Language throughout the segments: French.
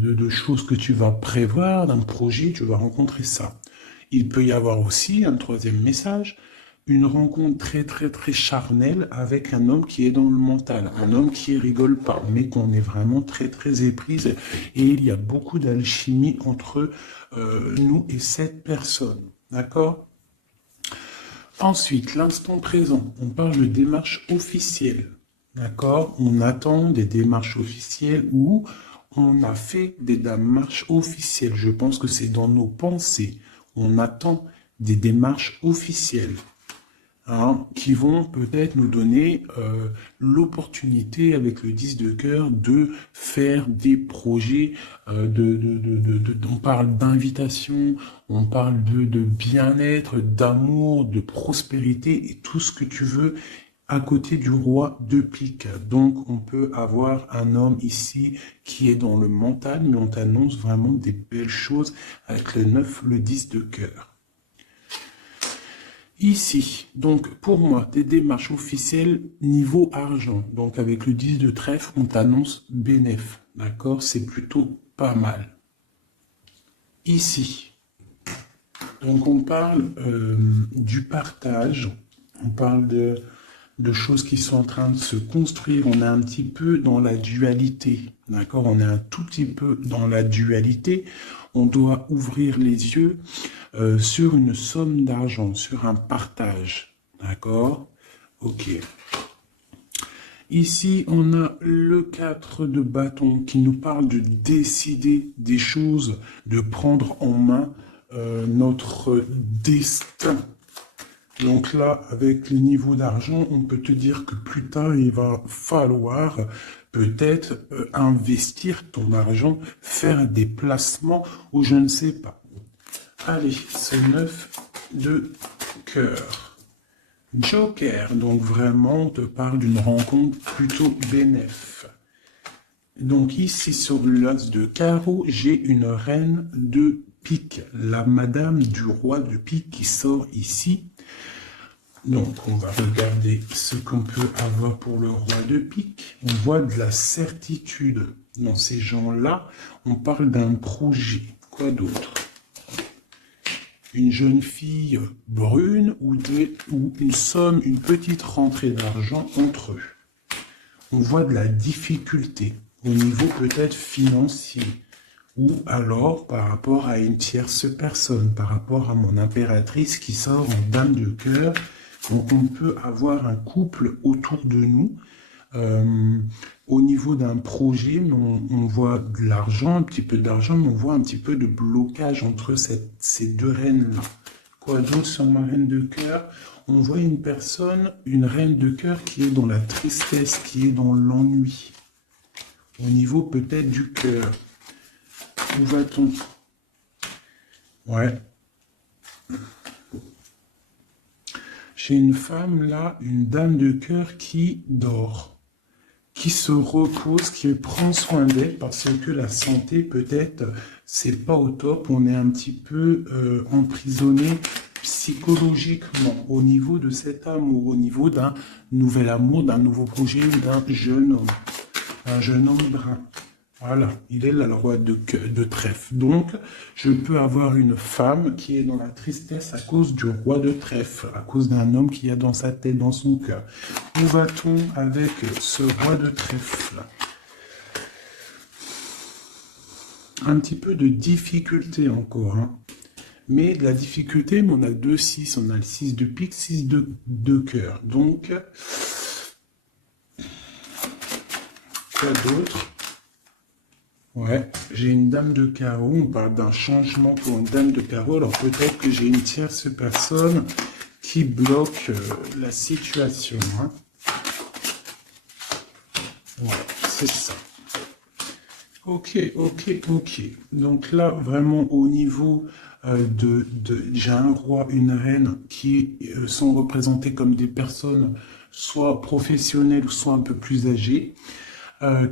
de choses que tu vas prévoir, d'un projet, tu vas rencontrer ça. Il peut y avoir aussi un troisième message, une rencontre très très très charnelle avec un homme qui est dans le mental, un homme qui rigole pas, mais qu'on est vraiment très très éprise et il y a beaucoup d'alchimie entre nous et cette personne. D'accord? Ensuite, l'instant présent, on parle de démarche officielle. D'accord? On attend des démarches officielles ou on a fait des démarches officielles. Je pense que c'est dans nos pensées. On attend des démarches officielles, hein, qui vont peut-être nous donner l'opportunité avec le 10 de cœur de faire des projets, on parle d'invitation, on parle de bien-être, d'amour, de prospérité et tout ce que tu veux à côté du roi de pique. Donc on peut avoir un homme ici qui est dans le mental, mais on t'annonce vraiment des belles choses avec le 9, le 10 de cœur. Ici, donc pour moi, des démarches officielles niveau argent. Donc avec le 10 de trèfle, on t'annonce bénéf. D'accord? C'est plutôt pas mal. Ici, donc on parle du partage, on parle de choses qui sont en train de se construire. On est un petit peu dans la dualité. D'accord? On est un tout petit peu dans la dualité. On doit ouvrir les yeux sur une somme d'argent, sur un partage. D'accord? Ok. Ici, on a le 4 de bâton qui nous parle de décider des choses, de prendre en main notre destin. Donc là, avec le niveau d'argent, on peut te dire que plus tard, il va falloir peut-être investir ton argent, faire des placements ou je ne sais pas. Allez, ce 9 de cœur. Joker, donc vraiment, on te parle d'une rencontre plutôt bénéf. Donc ici, sur l'as de carreau, j'ai une reine de pique, la madame du roi de pique qui sort ici. Donc, on va regarder ce qu'on peut avoir pour le roi de pique. On voit de la certitude dans ces gens-là. On parle d'un projet. Quoi d'autre? Une jeune fille brune ou une somme, une petite rentrée d'argent entre eux. On voit de la difficulté au niveau peut-être financier ou alors par rapport à une tierce personne, par rapport à mon impératrice qui sort en dame de cœur. Donc on peut avoir un couple autour de nous. Au niveau d'un projet, on voit de l'argent, un petit peu d'argent, mais on voit un petit peu de blocage entre ces deux reines-là. Quoi d'autre sur ma reine de cœur? On voit une personne, une reine de cœur qui est dans la tristesse, qui est dans l'ennui. Au niveau peut-être du cœur. Où va-t-on? Ouais. J'ai une femme là, une dame de cœur qui dort, qui se repose, qui prend soin d'elle parce que la santé peut-être c'est pas au top. On est un petit peu emprisonné psychologiquement au niveau de cet amour, au niveau d'un nouvel amour, d'un nouveau projet ou d'un jeune homme, un jeune homme brun. Voilà, il est là le roi de trèfle. Donc, je peux avoir une femme qui est dans la tristesse à cause du roi de trèfle, à cause d'un homme qui a dans sa tête, dans son cœur. Où va-t-on avec ce roi de trèfle? Un petit peu de difficulté encore, hein. Mais de la difficulté, mais on a 2-6, on a le 6 de pique, 6 de cœur. Donc, quoi d'autre? Ouais, j'ai une dame de carreau, on parle d'un changement pour une dame de carreau, alors peut-être que j'ai une tierce personne qui bloque la situation, hein. Ouais, c'est ça. Ok. Donc là, vraiment au niveau j'ai un roi, une reine qui sont représentés comme des personnes soit professionnelles, soit un peu plus âgées.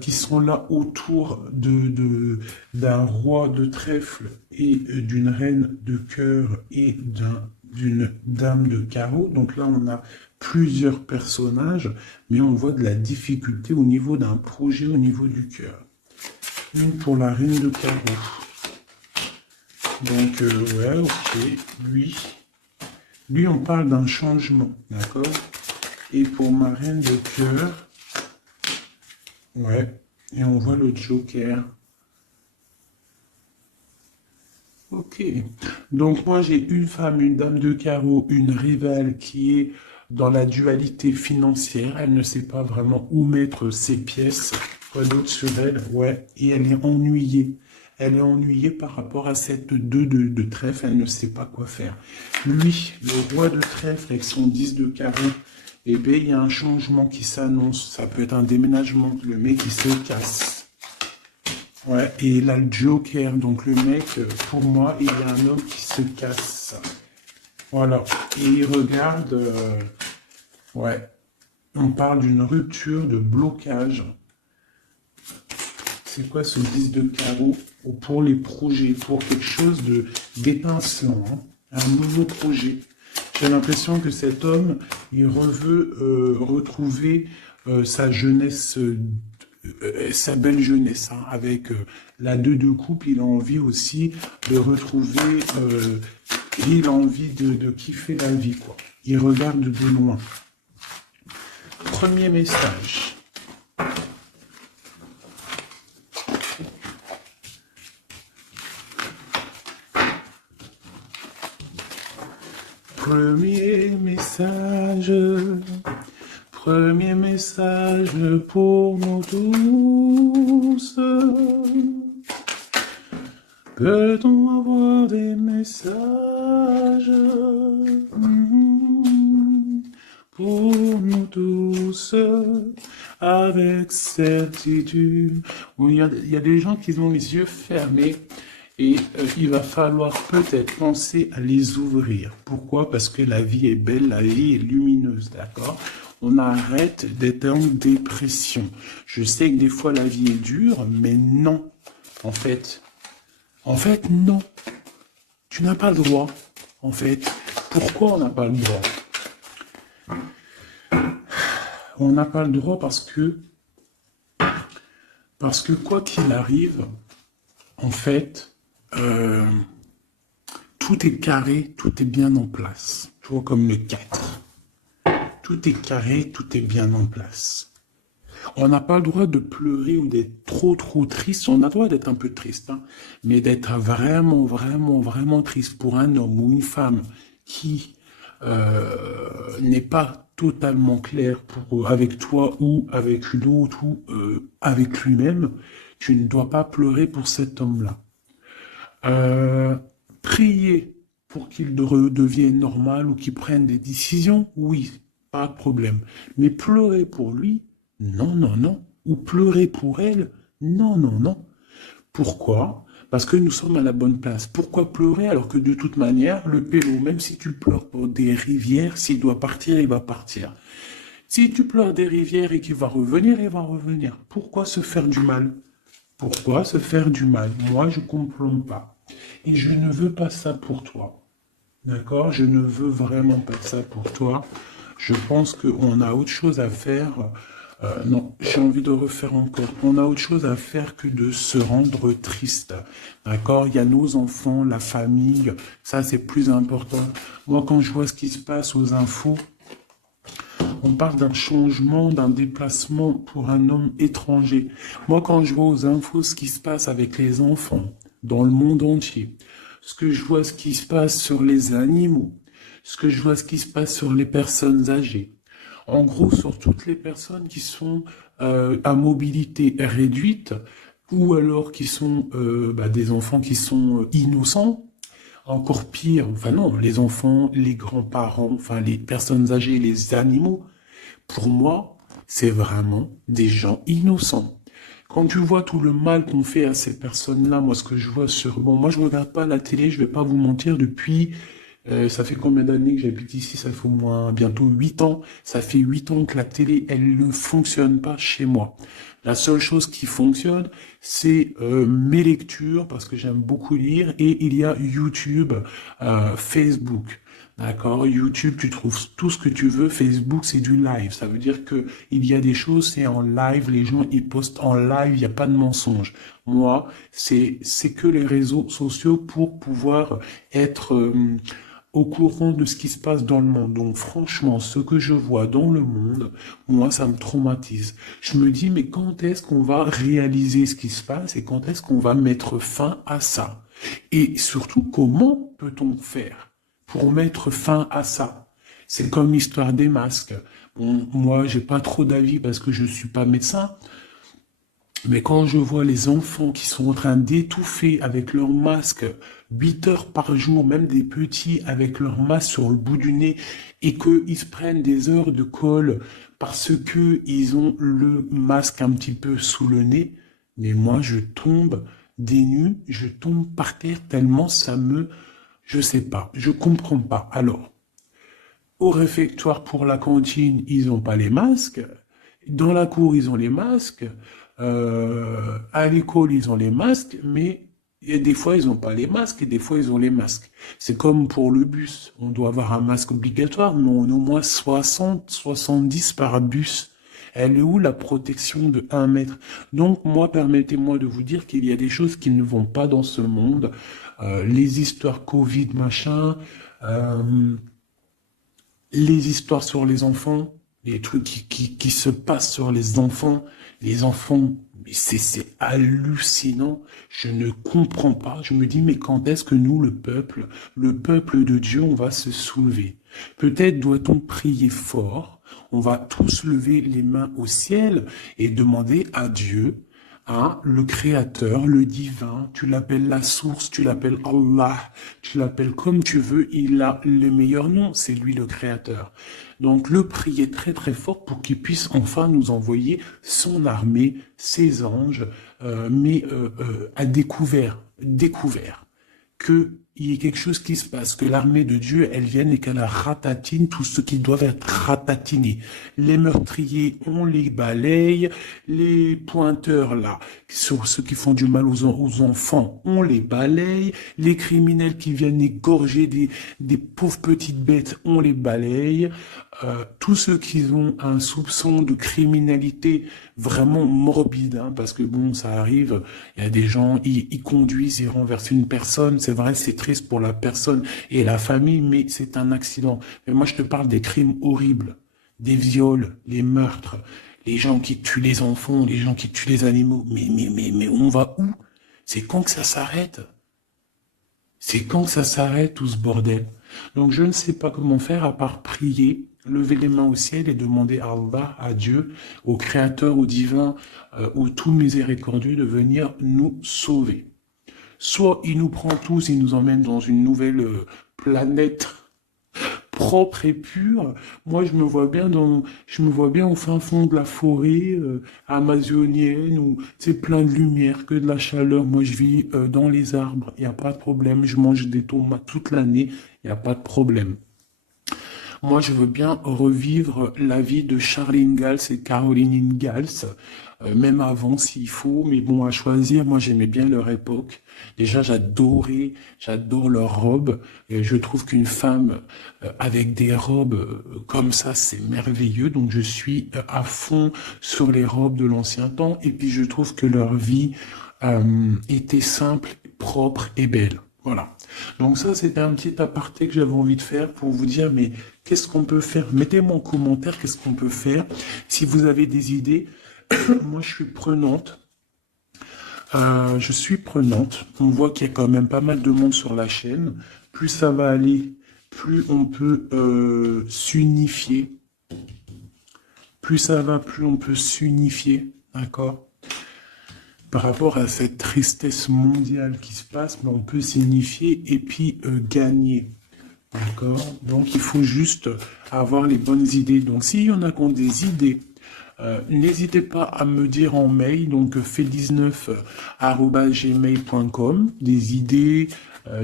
Qui sont là autour d'un roi de trèfle et d'une reine de cœur et d'une dame de carreau. Donc là, on a plusieurs personnages, mais on voit de la difficulté au niveau d'un projet, au niveau du cœur. une pour la reine de carreau. Donc, ouais, ok, lui, on parle d'un changement, d'accord? Et pour ma reine de cœur, ouais, et on voit le joker. Ok. Donc moi j'ai une femme, une dame de carreau, une rivale qui est dans la dualité financière. Elle ne sait pas vraiment où mettre ses pièces. Quoi d'autre sur elle? Ouais. Et elle est ennuyée. Elle est ennuyée par rapport à cette 2 de trèfle. Elle ne sait pas quoi faire. Lui, le roi de trèfle avec son 10 de carreau, eh bien il y a un changement qui s'annonce. Ça peut être un déménagement. Le mec qui se casse. Ouais, et là, le Joker, donc le mec, pour moi, il y a un homme qui se casse. Voilà. Et il regarde, ouais, on parle d'une rupture, de blocage. C'est quoi ce 10 de carreau pour les projets, pour quelque chose d'étincelant, hein, un nouveau projet. J'ai l'impression que cet homme, il veut retrouver sa jeunesse, sa belle jeunesse, hein, avec la 2 de coupe. Il a envie aussi de retrouver, il a envie de kiffer la vie, quoi. Il regarde de loin. Premier message. Premier message. Premier message pour nous tous. Peut-on avoir des messages pour nous tous avec certitude? Bon, il y a des gens qui ont les yeux fermés et il va falloir peut-être penser à les ouvrir. Pourquoi? Parce que la vie est belle, la vie est lumineuse, d'accord? On arrête d'être en dépression. Je sais que des fois la vie est dure, mais non. En fait, non. Tu n'as pas le droit. En fait, pourquoi on n'a pas le droit? On n'a pas le droit parce que quoi qu'il arrive, en fait, tout est carré, tout est bien en place. Tu vois, comme le 4. Tout est carré, tout est bien en place. On n'a pas le droit de pleurer ou d'être trop triste. On a le droit d'être un peu triste, hein, mais d'être vraiment triste pour un homme ou une femme qui n'est pas totalement clair avec toi ou avec une autre ou avec lui-même. Tu ne dois pas pleurer pour cet homme-là. Prier pour qu'il redevienne normal ou qu'il prenne des décisions, oui, pas de problème. Mais pleurer pour lui, non. Ou pleurer pour elle, non. Pourquoi? Parce que nous sommes à la bonne place. Pourquoi pleurer alors que de toute manière, le pélo, même si tu pleures pour des rivières, s'il doit partir, il va partir. Si tu pleures des rivières et qu'il va revenir, il va revenir. Pourquoi se faire du mal? Pourquoi se faire du mal? Moi, je ne comprends pas. Et je ne veux pas ça pour toi. D'accord? Je ne veux vraiment pas ça pour toi. Je pense qu'on a autre chose à faire. Non, j'ai envie de refaire encore. On a autre chose à faire que de se rendre triste. D'accord? Il y a nos enfants, la famille. Ça, c'est plus important. Moi, quand je vois ce qui se passe aux infos, on parle d'un changement, d'un déplacement pour un homme étranger. Moi, quand je vois aux infos ce qui se passe avec les enfants dans le monde entier, ce que je vois ce qui se passe sur les animaux, ce que je vois ce qui se passe sur les personnes âgées, en gros sur toutes les personnes qui sont à mobilité réduite ou alors qui sont des enfants qui sont innocents. Encore pire, enfin non, les enfants, les grands-parents, enfin les personnes âgées, les animaux, pour moi, c'est vraiment des gens innocents. Quand tu vois tout le mal qu'on fait à ces personnes-là, moi ce que je vois sur... Bon, moi je regarde pas la télé, je vais pas vous mentir, depuis... ça fait combien d'années que j'habite ici? Ça fait au moins bientôt 8 ans. Ça fait 8 ans que la télé, elle ne fonctionne pas chez moi. La seule chose qui fonctionne, c'est mes lectures, parce que j'aime beaucoup lire, et il y a YouTube, Facebook. D'accord? YouTube, tu trouves tout ce que tu veux. Facebook, c'est du live. Ça veut dire que il y a des choses, c'est en live. Les gens, ils postent en live. Il n'y a pas de mensonge. Moi, c'est que les réseaux sociaux pour pouvoir être au courant de ce qui se passe dans le monde. Donc, franchement, ce que je vois dans le monde, moi, ça me traumatise. Je me dis, mais quand est-ce qu'on va réaliser ce qui se passe et quand est-ce qu'on va mettre fin à ça? Et surtout, comment peut-on faire pour mettre fin à ça? C'est comme l'histoire des masques. Bon, moi, j'ai pas trop d'avis parce que je suis pas médecin, mais quand je vois les enfants qui sont en train d'étouffer avec leur masque 8 heures par jour, même des petits avec leur masque sur le bout du nez, et qu'ils se prennent des heures de colle parce que ils ont le masque un petit peu sous le nez, mais moi je tombe des nues, je tombe par terre tellement je sais pas, je comprends pas. Alors, au réfectoire pour la cantine, ils n'ont pas les masques. Dans la cour, ils ont les masques. À l'école, ils ont les masques, mais des fois, ils n'ont pas les masques et des fois, ils ont les masques. C'est comme pour le bus. On doit avoir un masque obligatoire, mais on a au moins 60, 70 par bus. Elle est où la protection de 1 mètre? Donc, moi, permettez-moi de vous dire qu'il y a des choses qui ne vont pas dans ce monde. Les histoires Covid, machin, euh, les histoires sur les enfants, les trucs qui se passent sur les enfants, mais c'est hallucinant. Je ne comprends pas. Je me dis, mais quand est-ce que nous, le peuple de Dieu, on va se soulever? Peut-être doit-on prier fort. On va tous lever les mains au ciel et demander à Dieu, à le créateur, le divin, tu l'appelles la source, tu l'appelles Allah, tu l'appelles comme tu veux, il a le meilleur nom, c'est lui le créateur. Donc le prier très très fort pour qu'il puisse enfin nous envoyer son armée, ses anges, à découvert, qu'il y ait quelque chose qui se passe, que l'armée de Dieu, elle vienne et qu'elle ratatine tout ce qui doit être ratatiné. Les meurtriers, on les balaye, les pointeurs là, sur ceux qui font du mal aux enfants, on les balaye, les criminels qui viennent égorger des pauvres petites bêtes, on les balaye, tous ceux qui ont un soupçon de criminalité vraiment morbide, hein, parce que bon, ça arrive, il y a des gens, ils conduisent, ils renversent une personne, c'est vrai, c'est triste pour la personne et la famille, mais c'est un accident. Mais moi, je te parle des crimes horribles, des viols, les meurtres, les gens qui tuent les enfants, les gens qui tuent les animaux. Mais on va où? C'est quand que ça s'arrête? C'est quand que ça s'arrête, tout ce bordel? Donc, je ne sais pas comment faire à part prier, lever les mains au ciel et demander à Allah, à Dieu, au Créateur, au Divin, au tout miséricordieux de venir nous sauver. Soit il nous prend tous, il nous emmène dans une nouvelle planète propre et pure. Moi, je me vois bien au fin fond de la forêt amazonienne où c'est plein de lumière, que de la chaleur. Moi, je vis dans les arbres, il n'y a pas de problème. Je mange des tomates toute l'année, il n'y a pas de problème. Moi, je veux bien revivre la vie de Charles Ingalls et Caroline Ingalls, même avant s'il faut, mais bon, à choisir, moi j'aimais bien leur époque. Déjà, j'adore leurs robes, et je trouve qu'une femme avec des robes comme ça, c'est merveilleux, donc je suis à fond sur les robes de l'ancien temps, et puis je trouve que leur vie était simple, propre et belle. Voilà. Donc ça, c'était un petit aparté que j'avais envie de faire pour vous dire, mais qu'est-ce qu'on peut faire? Mettez-moi en commentaire qu'est-ce qu'on peut faire. Si vous avez des idées, moi je suis prenante. Je suis prenante. On voit qu'il y a quand même pas mal de monde sur la chaîne. Plus ça va aller, plus on peut s'unifier. Plus ça va, plus on peut s'unifier. D'accord? Par rapport à cette tristesse mondiale qui se passe, mais on peut s'unifier et puis gagner. D'accord? Donc il faut juste avoir les bonnes idées. Donc s'il y en a qui ont des idées, n'hésitez pas à me dire en mail, donc fait19@gmail.com, des idées,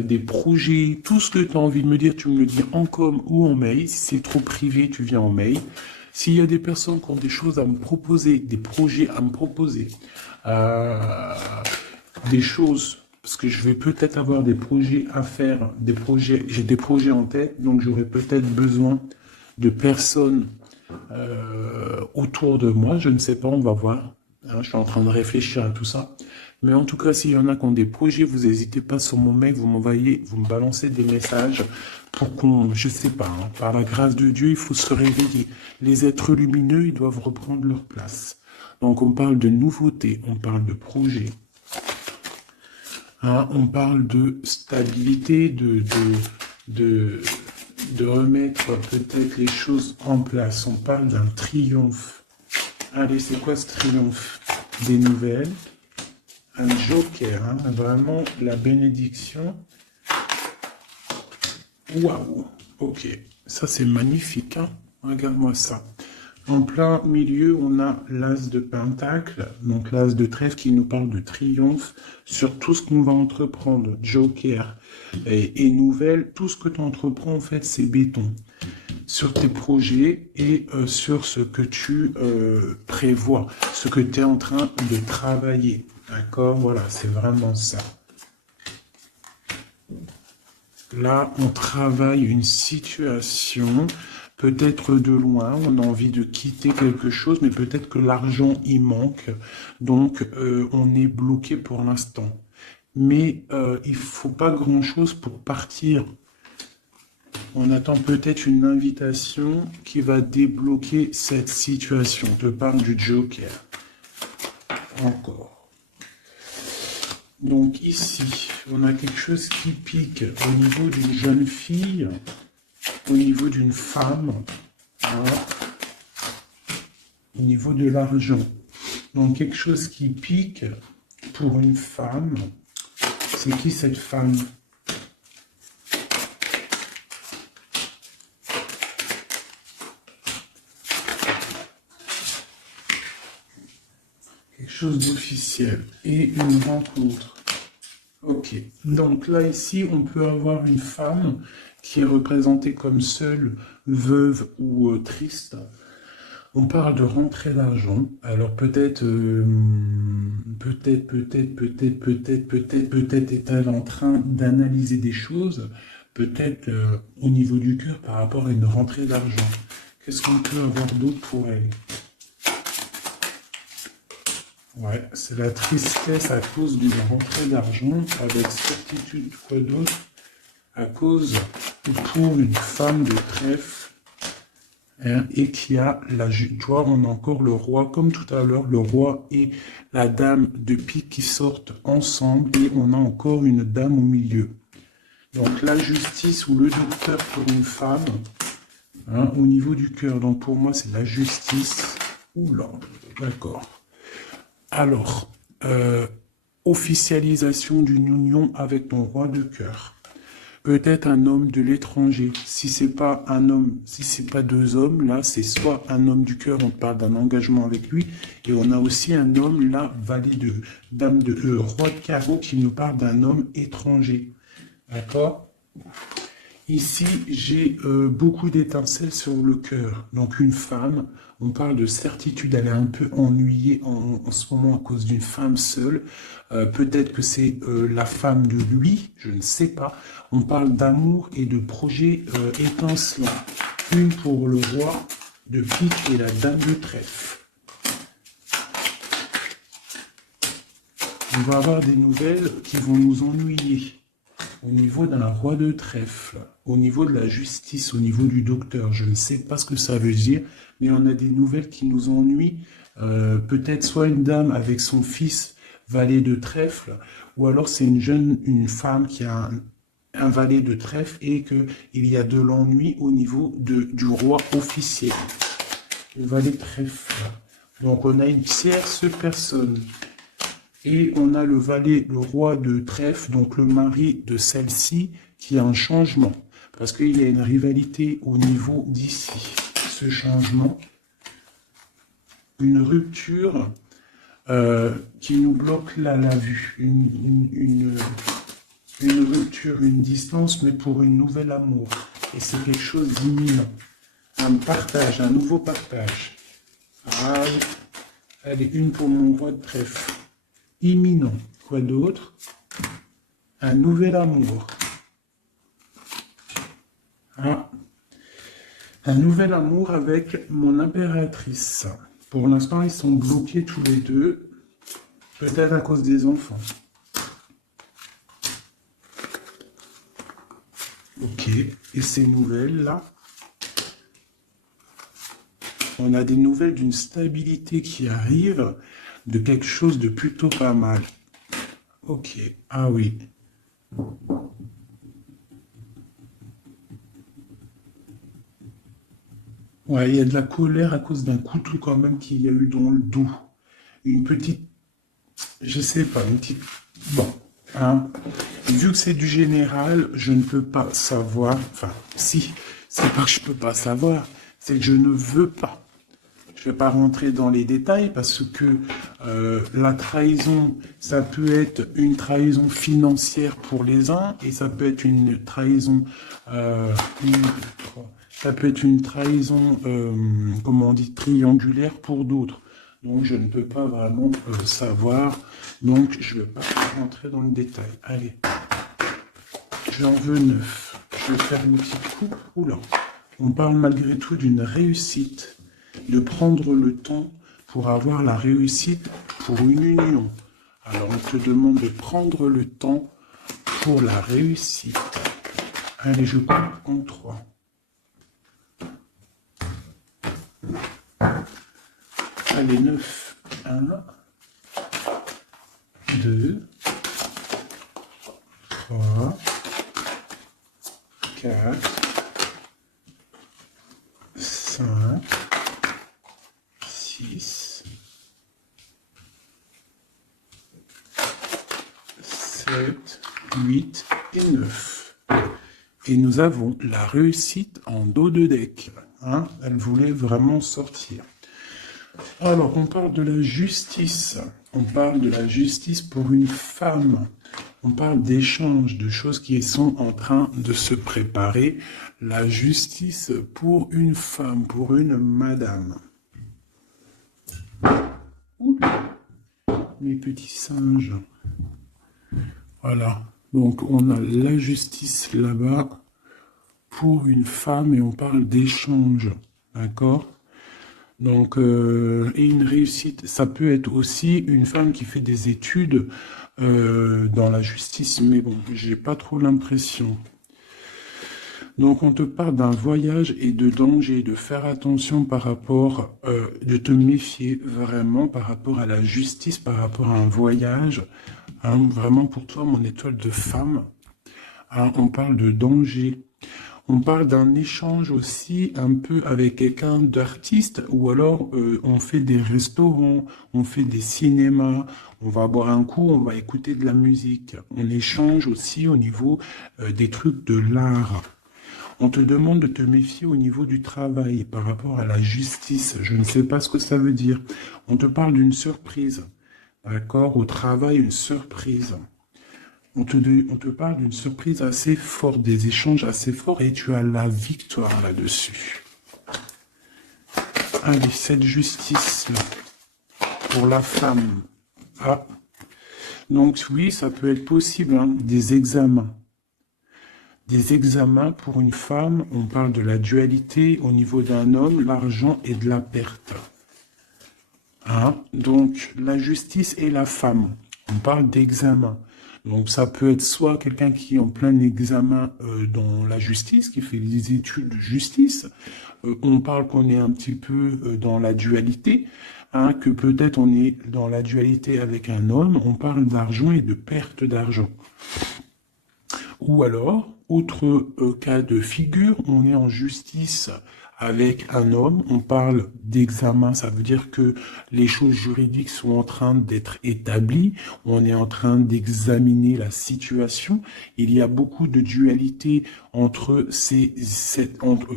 des projets, tout ce que tu as envie de me dire, tu me le dis en com ou en mail. Si c'est trop privé, tu viens en mail. S'il y a des personnes qui ont des choses à me proposer, des projets à me proposer, des choses parce que je vais peut-être avoir des projets à faire, j'ai des projets en tête, donc j'aurai peut-être besoin de personnes autour de moi, je ne sais pas, on va voir. Hein, je suis en train de réfléchir à tout ça. Mais en tout cas, s'il y en a qui ont des projets, vous n'hésitez pas sur mon mail, vous m'envoyez, vous me balancez des messages pour qu'on, je sais pas, hein, par la grâce de Dieu, il faut se réveiller. Les êtres lumineux, ils doivent reprendre leur place. Donc on parle de nouveautés, on parle de projets, hein, on parle de stabilité, de remettre peut-être les choses en place. On parle d'un triomphe. Allez, c'est quoi ce triomphe? Des nouvelles. Un joker, hein, vraiment la bénédiction. Waouh, ok. Ça, c'est magnifique. Hein. Regarde-moi ça. En plein milieu, on a l'as de pentacle, donc l'as de trèfle qui nous parle de triomphe sur tout ce qu'on va entreprendre. Joker et nouvelle, tout ce que tu entreprends, en fait, c'est béton. Sur tes projets et sur ce que tu prévois, ce que tu es en train de travailler. D'accord? Voilà, c'est vraiment ça. Là, on travaille une situation, peut-être de loin, on a envie de quitter quelque chose, mais peut-être que l'argent y manque, donc on est bloqué pour l'instant. Mais il ne faut pas grand-chose pour partir. On attend peut-être une invitation qui va débloquer cette situation. Je te parle du Joker. Encore. Donc ici, on a quelque chose qui pique au niveau d'une jeune fille, au niveau d'une femme, hein, au niveau de l'argent. Donc quelque chose qui pique pour une femme. C'est qui cette femme? Quelque chose d'officiel et une rencontre. Ok, donc là ici on peut avoir une femme qui est représentée comme seule, veuve ou triste. On parle de rentrée d'argent. Alors peut-être est-elle en train d'analyser des choses, peut-être au niveau du cœur par rapport à une rentrée d'argent. Qu'est-ce qu'on peut avoir d'autre pour elle? Ouais, c'est la tristesse à cause d'une rentrée d'argent, avec certitude, quoi d'autre? À cause, pour une femme de trèfle, hein, et qui a la joie, on a encore le roi, comme tout à l'heure, le roi et la dame de pique qui sortent ensemble, et on a encore une dame au milieu. Donc la justice ou le docteur pour une femme, hein, au niveau du cœur, donc pour moi c'est la justice. Oula, d'accord. Alors, officialisation d'une union avec ton roi de cœur. Peut-être un homme de l'étranger. Si c'est pas un homme, si c'est pas deux hommes, là, c'est soit un homme du cœur, on parle d'un engagement avec lui, et on a aussi un homme, là, valet de dame de roi de carreau, qui nous parle d'un homme étranger. D'accord? Ici, j'ai beaucoup d'étincelles sur le cœur. Donc une femme, on parle de certitude, elle est un peu ennuyée en ce moment à cause d'une femme seule. Peut-être que c'est la femme de lui, je ne sais pas. On parle d'amour et de projets étincelants. Une pour le roi de pique et la dame de trèfle. On va avoir des nouvelles qui vont nous ennuyer. Au niveau d'un roi de trèfle, au niveau de la justice, au niveau du docteur, je ne sais pas ce que ça veut dire, mais on a des nouvelles qui nous ennuient. Peut-être soit une dame avec son fils valet de trèfle, ou alors c'est une femme qui a un valet de trèfle et qu'il y a de l'ennui au niveau du roi officiel. Le valet de trèfle. Donc on a une tierce personne. Et on a le valet, le roi de trèfle, donc le mari de celle-ci, qui a un changement. Parce qu'il y a une rivalité au niveau d'ici. Ce changement, une rupture qui nous bloque là la vue. Une rupture, une distance, mais pour une nouvelle amour. Et c'est quelque chose d'imminent. Un partage, un nouveau partage. Allez, une pour mon roi de trèfle. Imminent. Quoi d'autre? un nouvel amour. Ah. Un nouvel amour avec mon impératrice. Pour l'instant, ils sont bloqués tous les deux. Peut-être à cause des enfants. Ok. Et ces nouvelles-là, on a des nouvelles d'une stabilité qui arrive, de quelque chose de plutôt pas mal. Ok. Ah oui. Ouais, il y a de la colère à cause d'un couteau quand même qu'il y a eu dans le dos. Une petite, je sais pas, une petite... Bon, hein. Vu que c'est du général, je ne peux pas savoir, enfin, si, c'est pas que je peux pas savoir, c'est que je ne veux pas. Je vais pas rentrer dans les détails parce que la trahison, ça peut être une trahison financière pour les uns et ça peut être une trahison, ça peut être une trahison, comment on dit, triangulaire pour d'autres. Donc je ne peux pas vraiment savoir, donc je ne vais pas rentrer dans le détail. Allez, j'en veux 9. Je vais faire une petite coupe. Oula, on parle malgré tout d'une réussite, de prendre le temps pour avoir la réussite pour une union. Alors on te demande de prendre le temps pour la réussite. Allez, je coupe en 3. Allez, 9. 1, 2, 3, 4, 5, 6, 7, 8 et 9. Et nous avons la réussite en dos de deck. Hein, elle voulait vraiment sortir. Alors, on parle de la justice. On parle de la justice pour une femme. On parle d'échanges, de choses qui sont en train de se préparer. La justice pour une femme, pour une madame. Ouh, mes petits singes. Voilà. Donc, on a la justice là-bas pour une femme et on parle d'échange. D'accord ? Donc, et une réussite, ça peut être aussi une femme qui fait des études dans la justice, mais bon, j'ai pas trop l'impression. Donc, on te parle d'un voyage et de danger, de faire attention par rapport, de te méfier vraiment par rapport à la justice, par rapport à un voyage. Hein, vraiment pour toi, mon étoile de femme. Hein, on parle de danger. On parle d'un échange aussi un peu avec quelqu'un d'artiste ou alors on fait des restaurants, on fait des cinémas, on va boire un coup, on va écouter de la musique. On échange aussi au niveau des trucs de l'art. On te demande de te méfier au niveau du travail par rapport à la justice. Je ne sais pas ce que ça veut dire. On te parle d'une surprise. D'accord? Au travail, une surprise. On te parle d'une surprise assez forte, des échanges assez forts, et tu as la victoire là-dessus. Allez, cette justice-là, pour la femme. Ah, donc oui, ça peut être possible, hein, des examens. Des examens pour une femme, on parle de la dualité au niveau d'un homme, l'argent et de la perte. Hein, donc, la justice et la femme, on parle d'examen. Donc ça peut être soit quelqu'un qui est en plein examen dans la justice, qui fait des études de justice. On parle qu'on est un petit peu dans la dualité, hein, que peut-être on est dans la dualité avec un homme. On parle d'argent et de perte d'argent. Ou alors, autre cas de figure, on est en justice avec un homme, on parle d'examen, ça veut dire que les choses juridiques sont en train d'être établies, on est en train d'examiner la situation, il y a beaucoup de dualité entre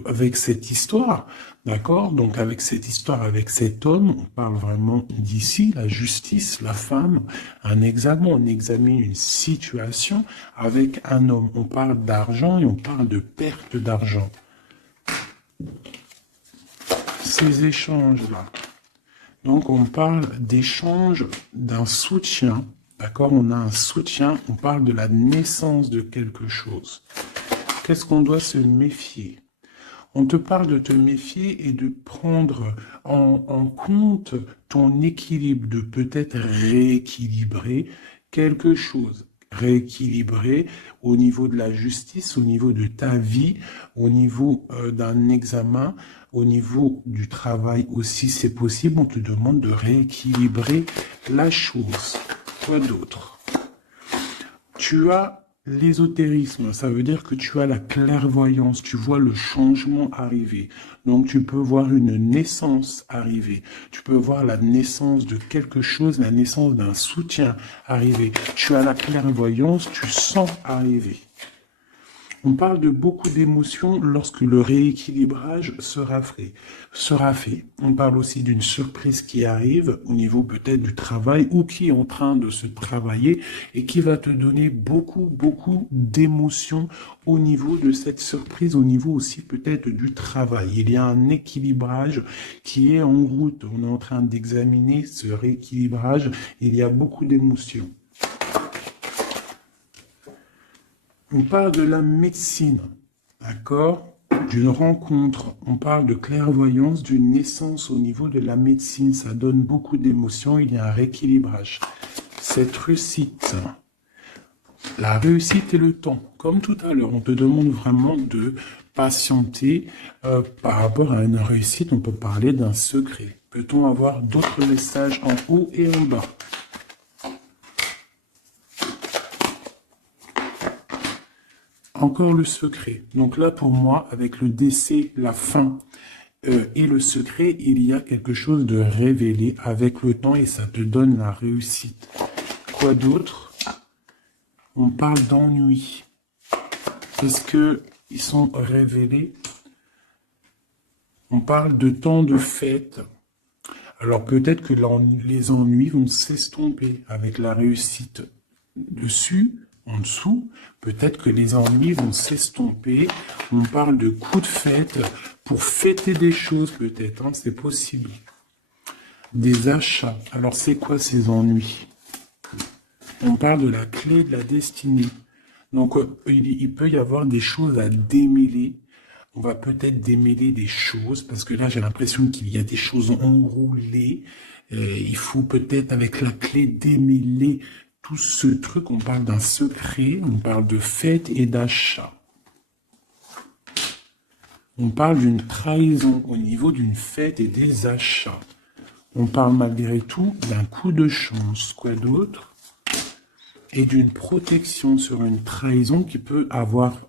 avec cette histoire, d'accord? Donc avec cette histoire, avec cet homme, on parle vraiment d'ici, la justice, la femme, un examen, on examine une situation avec un homme, on parle d'argent et on parle de perte d'argent. Ces échanges-là. Donc, on parle d'échange d'un soutien, D'accord? On a un soutien, on parle de la naissance de quelque chose. Qu'est-ce qu'on doit se méfier? On te parle de te méfier et de prendre en compte ton équilibre, de peut-être rééquilibrer quelque chose. Rééquilibrer au niveau de la justice, au niveau de ta vie, au niveau d'un examen, au niveau du travail aussi, c'est possible. On te demande de rééquilibrer la chose. Quoi d'autre? Tu as l'ésotérisme, ça veut dire que tu as la clairvoyance, tu vois le changement arriver. Donc tu peux voir une naissance arriver, tu peux voir la naissance de quelque chose, la naissance d'un soutien arriver. Tu as la clairvoyance, tu sens arriver. On parle de beaucoup d'émotions lorsque le rééquilibrage sera fait. On parle aussi d'une surprise qui arrive au niveau peut-être du travail ou qui est en train de se travailler et qui va te donner beaucoup d'émotions au niveau de cette surprise, au niveau aussi peut-être du travail. Il y a un équilibrage qui est en route. On est en train d'examiner ce rééquilibrage. Il y a beaucoup d'émotions. On parle de la médecine, d'accord? D'une rencontre, on parle de clairvoyance, d'une naissance au niveau de la médecine. Ça donne beaucoup d'émotions, il y a un rééquilibrage. Cette réussite, la réussite et le temps. Comme tout à l'heure, on te demande vraiment de patienter par rapport à une réussite. On peut parler d'un secret. Peut-on avoir d'autres messages en haut et en bas? Encore le secret. Donc là, pour moi, avec le décès, la fin et le secret, il y a quelque chose de révélé avec le temps et ça te donne la réussite. Quoi d'autre? On parle d'ennui. Est-ce qu'ils sont révélés? On parle de temps de fête. Alors peut-être que les ennuis vont s'estomper avec la réussite dessus. En dessous, peut-être que les ennuis vont s'estomper. On parle de coups de fête pour fêter des choses, peut-être, hein, c'est possible. Des achats. Alors, c'est quoi ces ennuis? On parle de la clé de la destinée. Donc, il peut y avoir des choses à démêler. On va peut-être démêler des choses, parce que là, j'ai l'impression qu'il y a des choses enroulées. Il faut peut-être, avec la clé, démêler tout ce truc. On parle d'un secret, on parle de fête et d'achat. On parle d'une trahison au niveau d'une fête et des achats. On parle malgré tout d'un coup de chance. Quoi d'autre? Et d'une protection sur une trahison qui peut avoir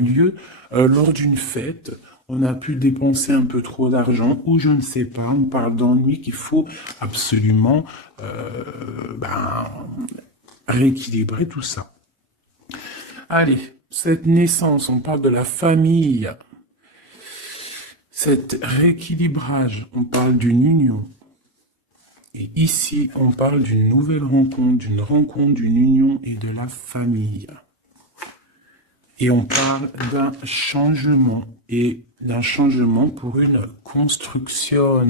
lieu lors d'une fête. On a pu dépenser un peu trop d'argent ou je ne sais pas. On parle d'ennui qu'il faut absolument rééquilibrer tout ça. Allez, cette naissance, on parle de la famille. Cet rééquilibrage, on parle d'une union. Et ici, on parle d'une nouvelle rencontre, d'une union et de la famille. Et on parle d'un changement, et d'un changement pour une construction.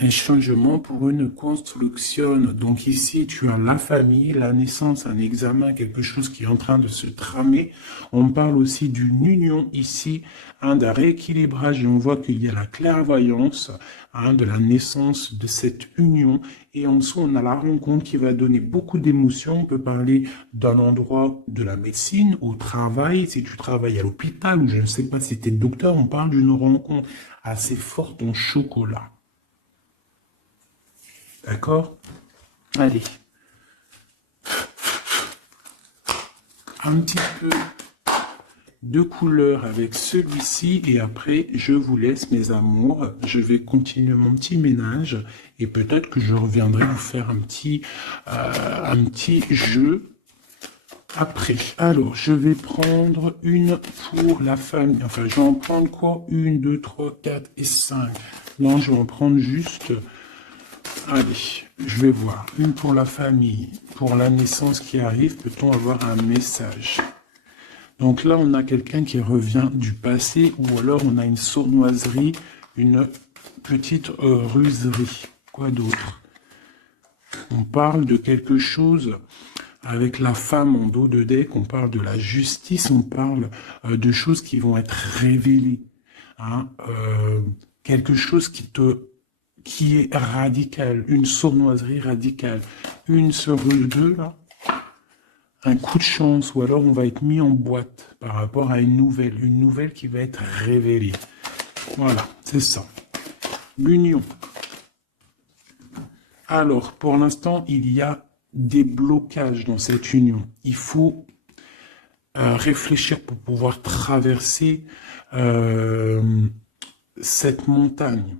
Un changement pour une construction. Donc ici, tu as la famille, la naissance, un examen, quelque chose qui est en train de se tramer. On parle aussi d'une union ici, d'un rééquilibrage, et on voit qu'il y a la clairvoyance de la naissance de cette union. Et en dessous, on a la rencontre qui va donner beaucoup d'émotions. On peut parler d'un endroit de la médecine, au travail, si tu travailles à l'hôpital, ou je ne sais pas si tu es docteur, on parle d'une rencontre assez forte en chocolat. D'accord? Allez. Un petit peu de couleur avec celui-ci et après je vous laisse mes amours. Je vais continuer mon petit ménage et peut-être que je reviendrai vous faire un petit jeu après. Alors, je vais prendre une pour la famille. Enfin, je vais en prendre quoi? 1, 2, 3, 4 et 5. Non, je vais en prendre juste... Allez, je vais voir. Une pour la famille, pour la naissance qui arrive, peut-on avoir un message? Donc là, on a quelqu'un qui revient du passé, ou alors on a une sournoiserie, une petite ruserie. Quoi d'autre? On parle de quelque chose avec la femme en dos de deck, on parle de la justice, on parle de choses qui vont être révélées. Hein, quelque chose qui est radical, une sournoiserie radicale. Une sur deux, là, un coup de chance, ou alors on va être mis en boîte par rapport à une nouvelle qui va être révélée. Voilà, c'est ça. L'union. Alors, pour l'instant, il y a des blocages dans cette union. Il faut réfléchir pour pouvoir traverser cette montagne.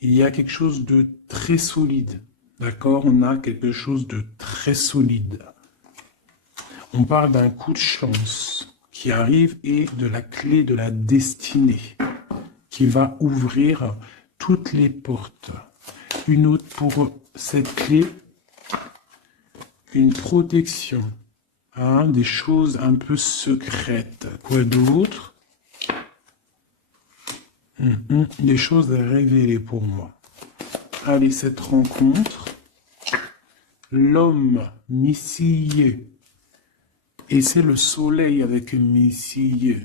Il y a quelque chose de très solide. D'accord? On a quelque chose de très solide. On parle d'un coup de chance qui arrive et de la clé de la destinée qui va ouvrir toutes les portes. Une autre pour cette clé, une protection, hein, des choses un peu secrètes. Quoi d'autre? Des choses à révéler pour moi. Allez, cette rencontre, l'homme missillé, et c'est le soleil avec missillé.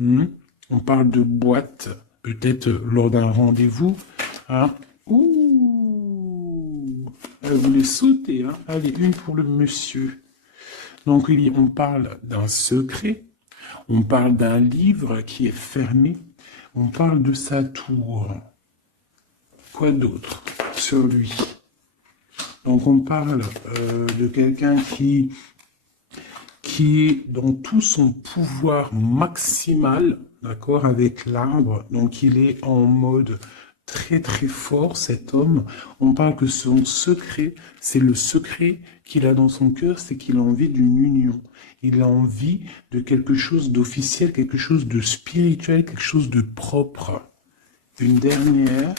On parle de boîte, peut-être lors d'un rendez-vous. Hein. Ouh, elle voulait sauter. Hein. Allez, une pour le monsieur. Donc, on parle d'un secret, on parle d'un livre qui est fermé, on parle de sa tour. Quoi d'autre sur lui? Donc, on parle de quelqu'un qui est dans tout son pouvoir maximal, d'accord, avec l'arbre. Donc, il est en mode très très fort, cet homme. On parle que son secret, c'est le secret qu'il a dans son cœur, c'est qu'il a envie d'une union. Il a envie de quelque chose d'officiel, quelque chose de spirituel, quelque chose de propre. Une dernière,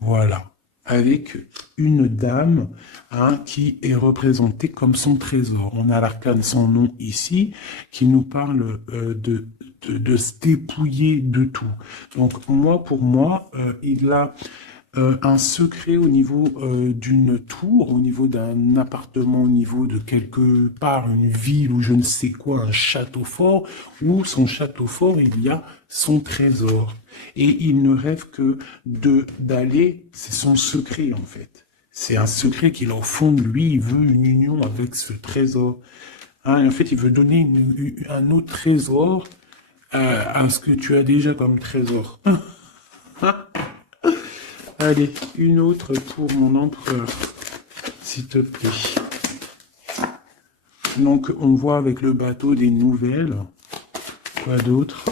voilà, avec une dame, hein, qui est représentée comme son trésor. On a l'arcane sans nom ici, qui nous parle de se dépouiller de tout. Donc pour moi, il a un secret au niveau d'une tour, au niveau d'un appartement, au niveau de quelque part, une ville ou je ne sais quoi, un château fort, où son château fort, il y a son trésor. Et il ne rêve que d'aller, c'est son secret en fait. C'est un secret qu'il a au fond de lui, il veut une union avec ce trésor. Hein, en fait, il veut donner un autre trésor à ce que tu as déjà comme trésor. Allez, une autre pour mon empereur, s'il te plaît. Donc, on voit avec le bateau des nouvelles. Quoi d'autre?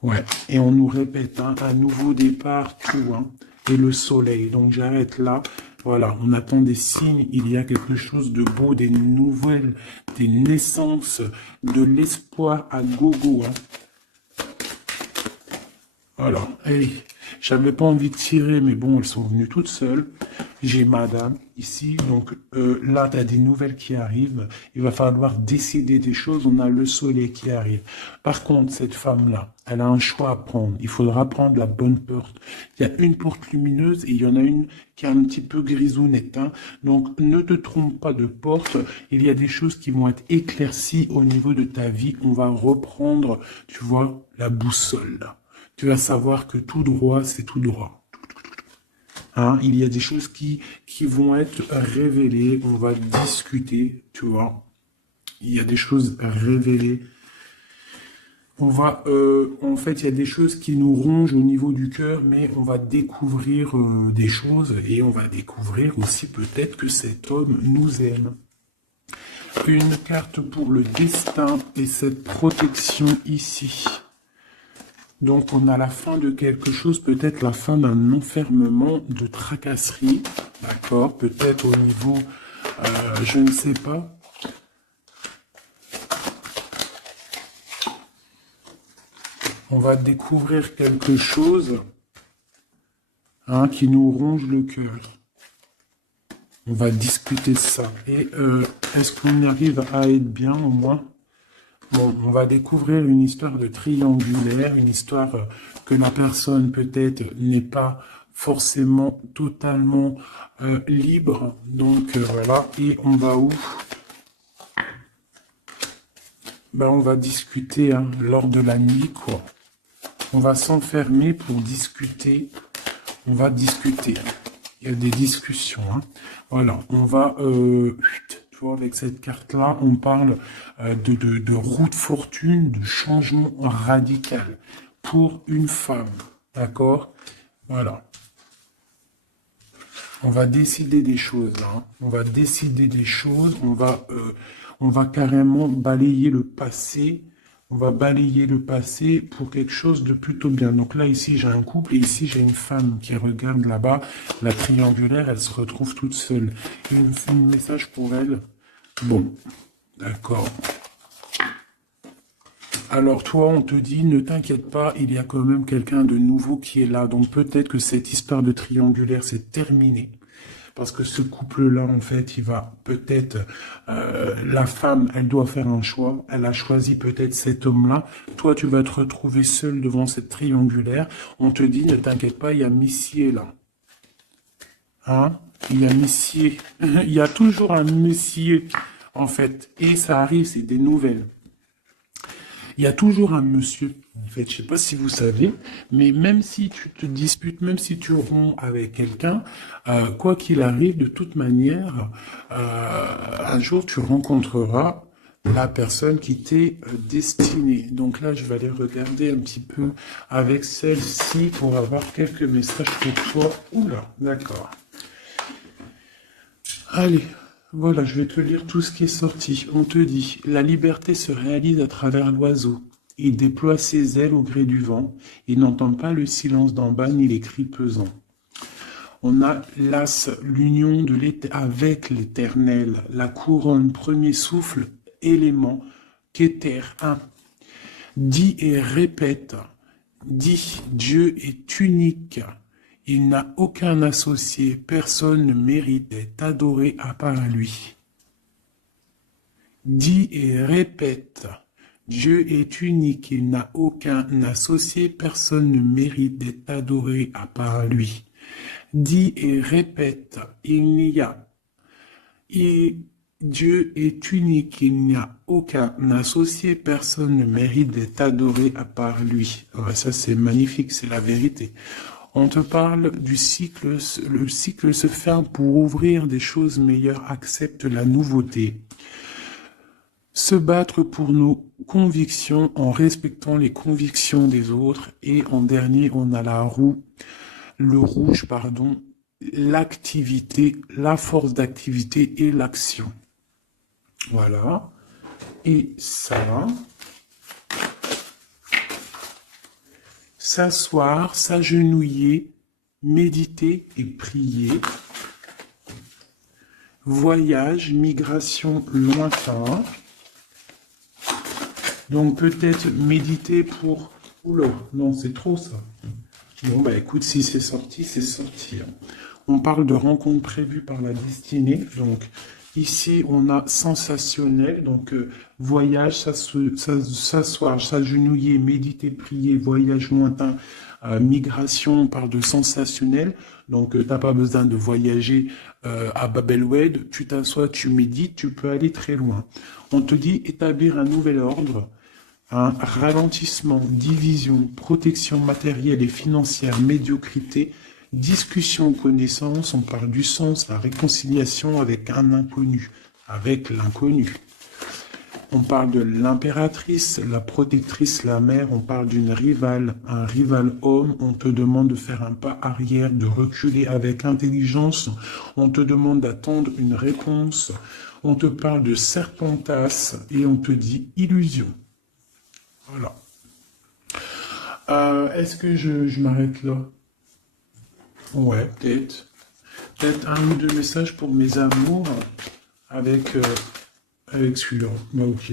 Ouais, et on nous répète, hein, un nouveau départ, tout, hein, et le soleil. Donc, j'arrête là. Voilà, on attend des signes, il y a quelque chose de beau, des nouvelles, des naissances, de l'espoir à gogo, hein. Voilà, allez. J'avais pas envie de tirer, mais bon, elles sont venues toutes seules. J'ai madame ici, donc là, tu as des nouvelles qui arrivent. Il va falloir décider des choses. On a le soleil qui arrive. Par contre, cette femme-là, elle a un choix à prendre. Il faudra prendre la bonne porte. Il y a une porte lumineuse et il y en a une qui est un petit peu grisounette. Hein. Donc, ne te trompe pas de porte. Il y a des choses qui vont être éclaircies au niveau de ta vie. On va reprendre, tu vois, la boussole, là. Tu vas savoir que tout droit, c'est tout droit. Hein, il y a des choses qui vont être révélées. On va discuter, tu vois. Il y a des choses révélées. En fait, il y a des choses qui nous rongent au niveau du cœur, mais on va découvrir des choses et on va découvrir aussi peut-être que cet homme nous aime. Une carte pour le destin et cette protection ici. Donc, on a la fin de quelque chose, peut-être la fin d'un enfermement, de tracasserie, d'accord? Peut-être au niveau, je ne sais pas. On va découvrir quelque chose, hein, qui nous ronge le cœur. On va discuter de ça. Et est-ce qu'on arrive à être bien au moins? Bon, on va découvrir une histoire de triangulaire, une histoire que la personne peut-être n'est pas forcément totalement libre. Donc voilà, et on va où? Ben, on va discuter hein, lors de la nuit, quoi. On va s'enfermer pour discuter. On va discuter. Il y a des discussions. Hein. Voilà, on va... tu vois, avec cette carte-là, on parle de roue de fortune, de changement radical pour une femme. D'accord? Voilà. On va décider des choses. Hein. On va décider des choses. On va carrément balayer le passé. On va balayer le passé pour quelque chose de plutôt bien. Donc là, ici, j'ai un couple et ici, j'ai une femme qui regarde là-bas. La triangulaire, elle se retrouve toute seule. Un message pour elle. Bon, d'accord. Alors toi, on te dit, ne t'inquiète pas, il y a quand même quelqu'un de nouveau qui est là. Donc peut-être que cette histoire de triangulaire, c'est terminé. Parce que ce couple-là, en fait, il va peut-être... la femme, elle doit faire un choix. Elle a choisi peut-être cet homme-là. Toi, tu vas te retrouver seul devant cette triangulaire. On te dit, ne t'inquiète pas, il y a Messier là. Hein? Il y a Messier. Il y a toujours un Messier, en fait. Et ça arrive, c'est des nouvelles. Il y a toujours un monsieur, en fait, je sais pas si vous savez, mais même si tu te disputes, même si tu romps avec quelqu'un, quoi qu'il arrive, de toute manière, un jour tu rencontreras la personne qui t'est destinée. Donc là, je vais aller regarder un petit peu avec celle-ci pour avoir quelques messages pour toi. Oula, d'accord. Allez. Voilà, je vais te lire tout ce qui est sorti. On te dit, la liberté se réalise à travers l'oiseau. Il déploie ses ailes au gré du vent. Il n'entend pas le silence d'en bas ni les cris pesants. On a l'as, l'union de avec l'éternel, la couronne, premier souffle, élément, qu'éther, un. Dis et répète. Dis, Dieu est unique. Il n'a aucun associé, personne ne mérite d'être adoré à part lui. Dis et répète, Dieu est unique, il n'a aucun associé, personne ne mérite d'être adoré à part lui. Dis et répète, Dieu est unique, il n'y a aucun associé, personne ne mérite d'être adoré à part lui. Oh, ça c'est magnifique, c'est la vérité. On te parle du cycle, le cycle se ferme pour ouvrir des choses meilleures, accepte la nouveauté. Se battre pour nos convictions en respectant les convictions des autres. Et en dernier, on a le rouge, pardon, l'activité, la force d'activité et l'action. Voilà. Et ça... S'asseoir, s'agenouiller, méditer et prier. Voyage, migration lointain. Donc peut-être méditer pour... Oula, non, c'est trop ça. Bon, bah écoute, si c'est sorti, c'est sorti. On parle de rencontres prévues par la destinée. Donc ici, on a sensationnel. Donc voyage, s'asseoir, s'agenouiller, méditer, prier, voyage lointain, migration, on parle de sensationnel. Donc t'as pas besoin de voyager à Babelwed. Tu t'assois, tu médites, tu peux aller très loin. On te dit établir un nouvel ordre. Un ralentissement, division, protection matérielle et financière, médiocrité, discussion, connaissance, on parle du sens, la réconciliation avec un inconnu, avec l'inconnu. On parle de l'impératrice, la protectrice, la mère, on parle d'une rivale, un rival homme, on te demande de faire un pas arrière, de reculer avec intelligence, on te demande d'attendre une réponse, on te parle de serpentas et on te dit illusion. Voilà. Est-ce que je m'arrête là? Ouais, peut-être. Peut-être un ou deux messages pour mes amours avec, avec celui-là. Bah, ok.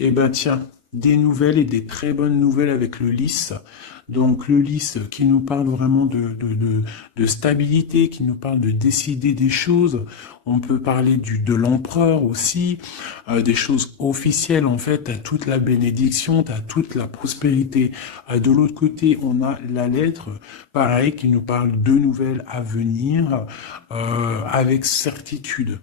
Eh ben tiens, des nouvelles et des très bonnes nouvelles avec le lys. Donc le lys qui nous parle vraiment de stabilité, qui nous parle de décider des choses. On peut parler de l'empereur aussi, des choses officielles en fait, t'as toute la bénédiction, t'as toute la prospérité. De l'autre côté, on a la lettre, pareil, qui nous parle de nouvelles à venir avec certitude.